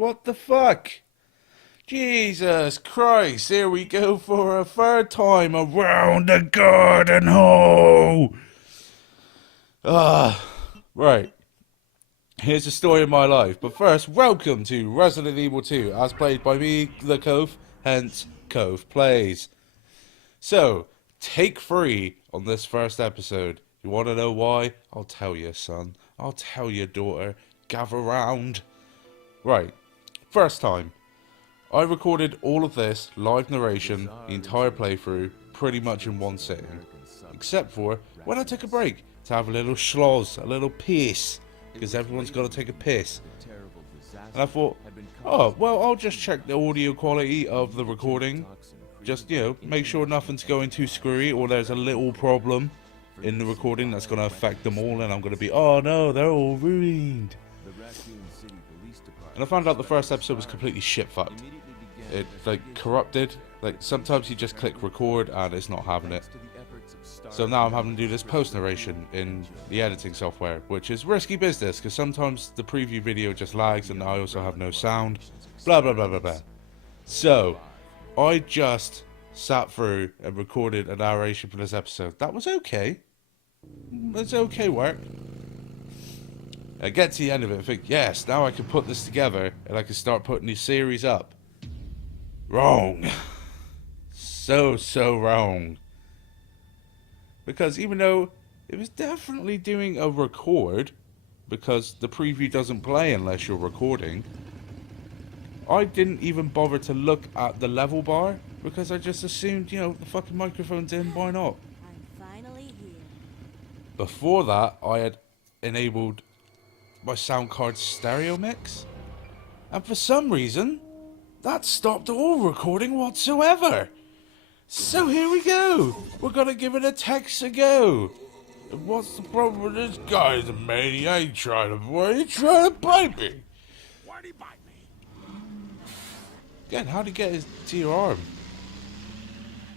What the fuck? Jesus Christ, here we go for a third time around the garden hole. Right. Here's the story of my life. But first, welcome to Resident Evil 2, as played by me, the Cove, hence Cove Plays. So, take 3 on this first episode. You want to know why? I'll tell you, son. I'll tell you, daughter. Gather round. Right. First time. I recorded all of this, live narration, the entire playthrough, pretty much in one sitting. Except for when I took a break to have a little schloz, a little piss. Because everyone's got to take a piss. And I thought, oh, well, I'll just check the audio quality of the recording. Just, make sure nothing's going too screwy or there's a little problem in the recording that's going to affect them all and I'm going to be, oh no, they're all ruined. And I found out the first episode was completely shit-fucked. It, corrupted. Sometimes you just click record and it's not having it. So now I'm having to do this post-narration in the editing software, which is risky business, because sometimes the preview video just lags and I also have no sound. Blah, blah, blah, blah, blah. So, I just sat through and recorded a narration for this episode. That was okay. It's okay work. I get to the end of it and think, yes, now I can put this together and I can start putting these series up. Wrong. So wrong. Because even though it was definitely doing a record, because the preview doesn't play unless you're recording, I didn't even bother to look at the level bar, because I just assumed, the fucking microphone's in, why not? I'm finally here. Before that, I had enabled my sound card's stereo mix, and for some reason, that stopped all recording whatsoever. So here we go. We're gonna give it a text a go. What's the problem with this guy? He's a maniac. He trying to bite me. Why'd he bite me? Again, how'd he get to your arm?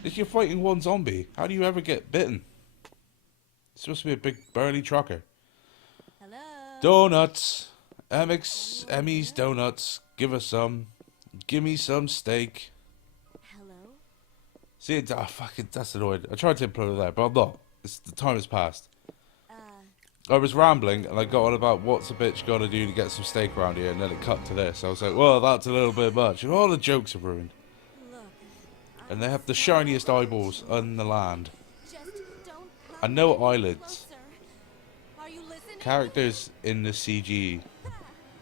If you're fighting one zombie, how do you ever get bitten? It's supposed to be a big burly trucker. Hello. Donuts. Emmy's donuts. Give us some. Give me some steak. Hello. See, that's annoying. I tried to implode there, but I'm not. The time has passed. I was rambling, and I got on about what's a bitch got to do to get some steak around here, and then it cut to this. I was like, well, that's a little bit much. And all the jokes are ruined. Look. And they have the shiniest eyeballs on the land. Just don't And no eyelids. closer. Are you listening? Characters in the CG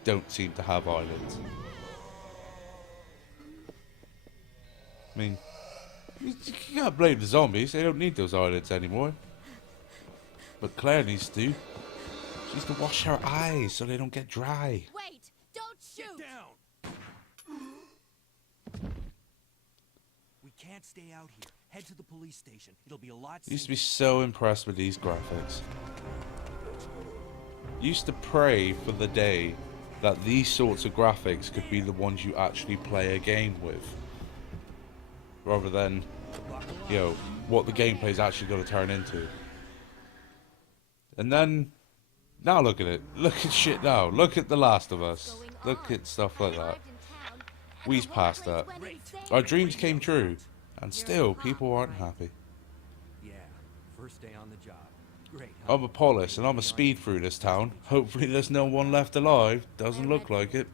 don't seem to have eyelids. I mean, you can't blame the zombies. They don't need those eyelids anymore. But Claire needs to. She needs to wash her eyes so they don't get dry. Wait! Don't shoot! Get down! We can't stay out here. Head to the police station. It'll be a lot Used to safer. be so impressed with these graphics. Used to pray for the day that these sorts of graphics could be the ones you actually play a game with. Rather than, what the gameplay is actually going to turn into. And then, now look at it. Look at shit now. Look at The Last of Us. Look at stuff like that. We's past that. Our dreams came true. And still, people aren't happy. Yeah, first day on the job. Great. Huh? I'm a police and I'm a speed through this town. Hopefully there's no one left alive. Doesn't look like it.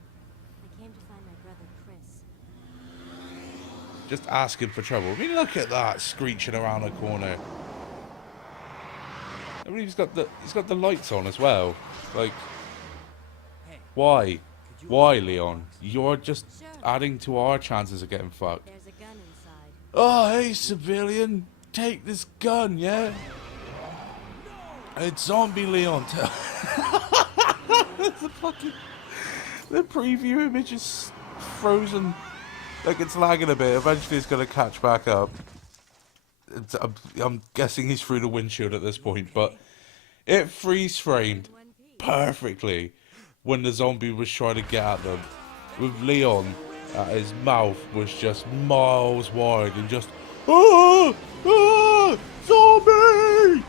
I came to find my brother Chris. Just asking for trouble. I mean, look at that screeching around the corner. I mean, he's got the lights on as well. Like, Hey, why? Why, Leon? You're just adding to our chances of getting fucked. There's a gun inside. Oh, hey, civilian. Take this gun, yeah? It's zombie Leon. The preview image is frozen. Like, it's lagging a bit. Eventually it's going to catch back up. I'm guessing he's through the windshield at this point, but it freeze framed perfectly when the zombie was trying to get at them. With Leon, his mouth was just miles wide and just, ah, ah, zombie!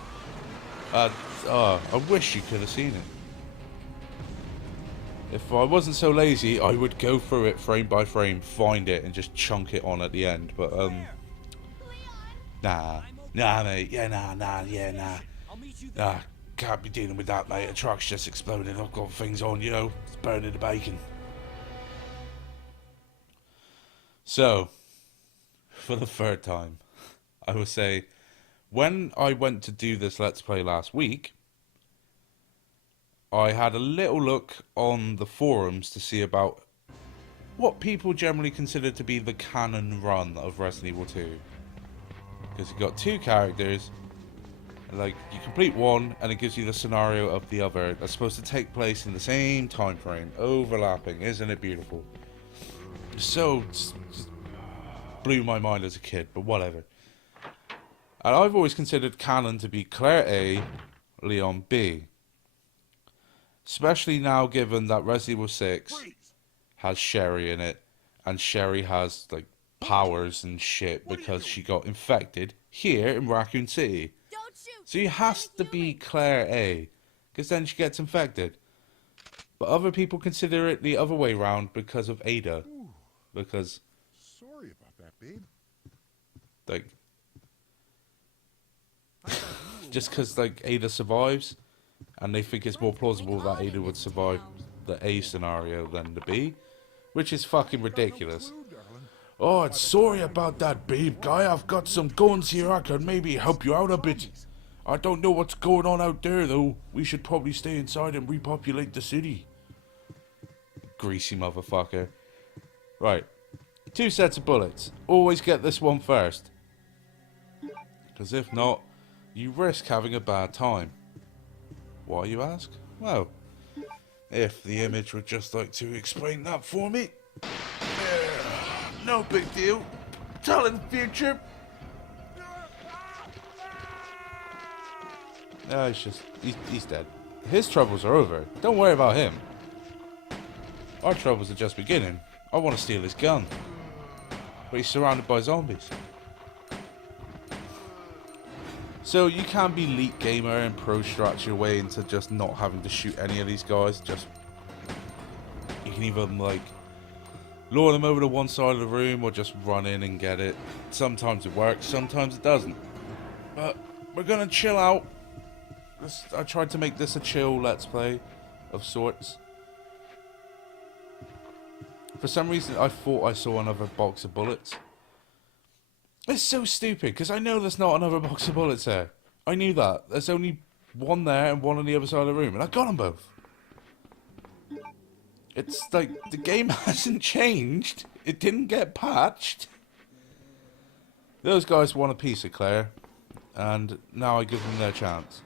I wish you could have seen it. If I wasn't so lazy, I would go through it frame by frame, find it, and just chunk it on at the end. But, nah. Nah, mate. Yeah, nah. I'll meet you there. Nah, can't be dealing with that, mate. A truck's just exploded. I've got things on, you know. It's burning the bacon. So, for the third time, I will say, when I went to do this Let's Play last week, I had a little look on the forums to see about what people generally consider to be the canon run of Resident Evil 2. Because you've got two characters, like, you complete one and it gives you the scenario of the other that's supposed to take place in the same time frame, overlapping. Isn't it beautiful? So, just blew my mind as a kid, but whatever. And I've always considered canon to be Claire A, Leon B. Especially now, given that Resident Evil 6 has Sherry in it, and Sherry has, like, powers and shit because she got infected here in Raccoon City. Don't shoot. So it has to be Claire A, because then she gets infected. But other people consider it the other way round because of Ada. Because, Sorry about that, babe. like, just because, like, Ada survives, and they think it's more plausible that Ada would survive the A scenario than the B, which is fucking ridiculous. Oh, it's sorry about that, babe. Guy, I've got some guns here. I could maybe help you out a bit. I don't know what's going on out there, though. We should probably stay inside and repopulate the city. Greasy motherfucker. Right. 2 sets of bullets. Always get this one first. Because if not, you risk having a bad time. Why, you ask? Well, if the image would just like to explain that for me. No big deal. Tell in the future. No, he's dead. His troubles are over. Don't worry about him. Our troubles are just beginning. I want to steal his gun. But he's surrounded by zombies. So you can be elite gamer and pro strat your way into just not having to shoot any of these guys. Just, you can even, like, lure them over to one side of the room or just run in and get it. Sometimes it works, sometimes it doesn't. But we're gonna chill out. I tried to make this a chill Let's Play of sorts. For some reason, I thought I saw another box of bullets. It's so stupid, because I know there's not another box of bullets there. I knew that. There's only one there and one on the other side of the room, and I got them both. It's like, the game hasn't changed. It didn't get patched. Those guys want a piece of Claire, and now I give them their chance.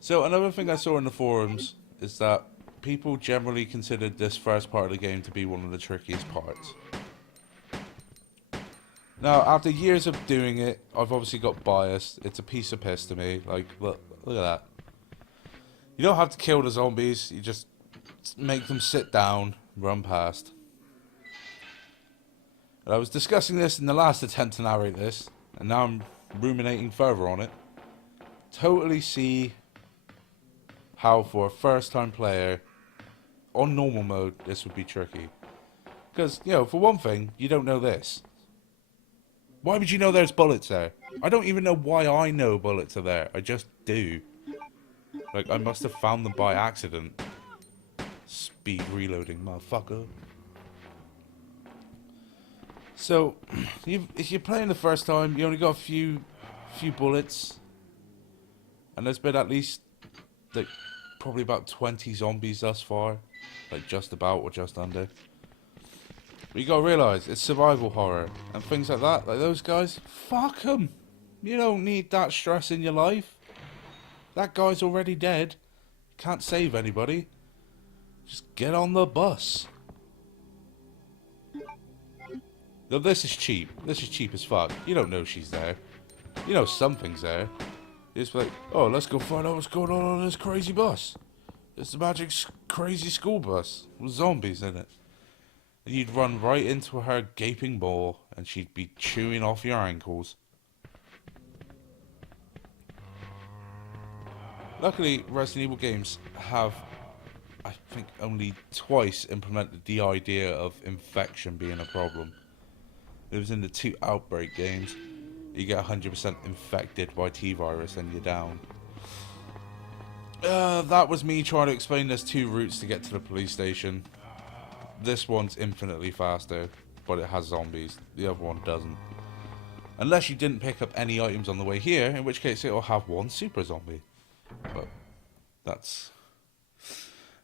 So another thing I saw in the forums is that people generally considered this first part of the game to be one of the trickiest parts. Now, after years of doing it, I've obviously got biased. It's a piece of piss to me. Like, look at that. You don't have to kill the zombies. You just make them sit down, run past. And I was discussing this in the last attempt to narrate this, and now I'm ruminating further on it. Totally see how for a first-time player, on normal mode, this would be tricky. Because, you know, for one thing, you don't know this. Why would you know there's bullets there? I don't even know why I know bullets are there. I just do. Like, I must have found them by accident. Speed reloading, motherfucker. So, if you're playing the first time, you only got a few bullets. And there's been at least, like, probably about 20 zombies thus far. Like, just about or just under. But you gotta realise, it's survival horror. And things like that, like those guys, fuck them. You don't need that stress in your life. That guy's already dead. Can't save anybody. Just get on the bus. Now this is cheap. This is cheap as fuck. You don't know she's there. You know something's there. You just be like, oh, let's go find out what's going on this crazy bus. It's the magic crazy school bus with zombies in it. And you'd run right into her gaping maw and she'd be chewing off your ankles. Luckily, Resident Evil games have, I think, only twice implemented the idea of infection being a problem. It was in the 2 Outbreak games. You get 100% infected by T-virus and you're down. That was me trying to explain there's 2 routes to get to the police station. This one's infinitely faster, but it has zombies. The other one doesn't. Unless you didn't pick up any items on the way here, in which case it'll have 1 super zombie. But that's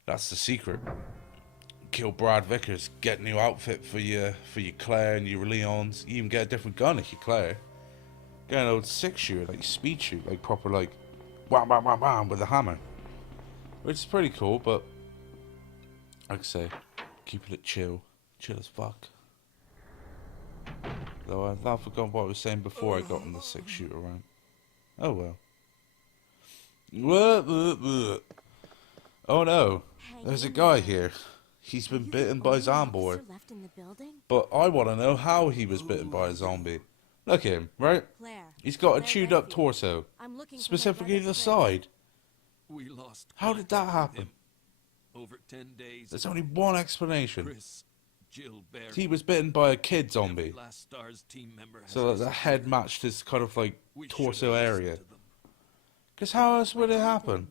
the secret. Kill Brad Vickers, get a new outfit for your Claire and your Leons. You even get a different gun if you're Claire. Get an old 6-shooter, like speed shoot, like proper like wham wham wham wham with a hammer. Which is pretty cool, but like I say, keeping it chill as fuck. Though I've now forgotten what I was saying before I got on the 6-shooter round. Oh well. Oh no, there's a guy here. He's been bitten by Zombor. But I want to know how he was bitten by a zombie. Look at him, right? He's got a chewed up torso. Specifically the side. We lost. How did that happen? Over 10 days. There's only one explanation. Chris, Jill, Barry, He was bitten by a kid zombie. every last Stars team member has So that the head matched his kind of like We torso should have area. listened to them. Because how else would it happen?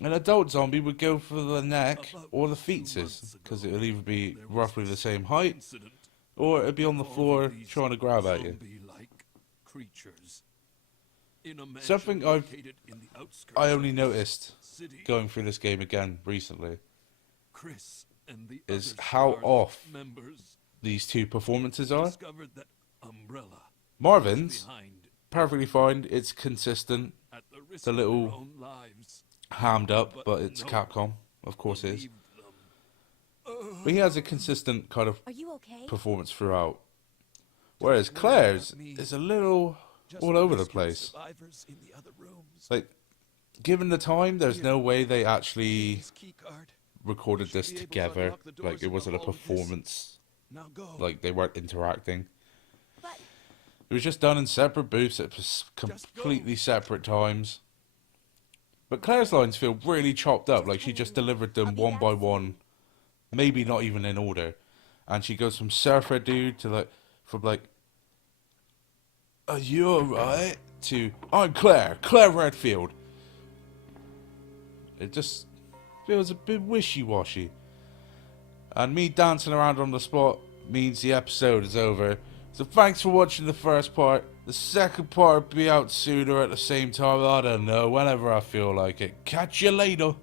An adult zombie would go for the neck About or the 2 feetses. months Because ago, it would either be there was roughly the same height Incident or it'd be on the floor involving these trying to grab at you. zombie-like creatures in a mansion Something located in the outskirts I of only the noticed city. going through this game again recently Chris and the is other how Stars off members these 2 performances are. discovered that Umbrella was Marvin's behind perfectly fine. It's consistent. at the risk The of little their own lives. Hammed up, But but it's no Capcom. Of course it is. Believed them. But he has a consistent kind of Are you okay? performance throughout. Whereas Claire's Me. is a little Just all over the rescue place. survivors in the other rooms. Like, given the time, there's no way they actually His key card. recorded Should this be able to together. unlock the doors Like, it in wasn't a all of this. performance. Now go. Like, they weren't interacting. But It was just done in separate booths at completely separate times. But Claire's lines feel really chopped up. Like, she just delivered them one by one. Maybe not even in order. And she goes from surfer dude to like, from like, are you alright? To, I'm Claire Redfield. It just feels a bit wishy-washy. And me dancing around on the spot means the episode is over. So thanks for watching the first part. The second part will be out sooner at the same time. I don't know, whenever I feel like it. Catch you later.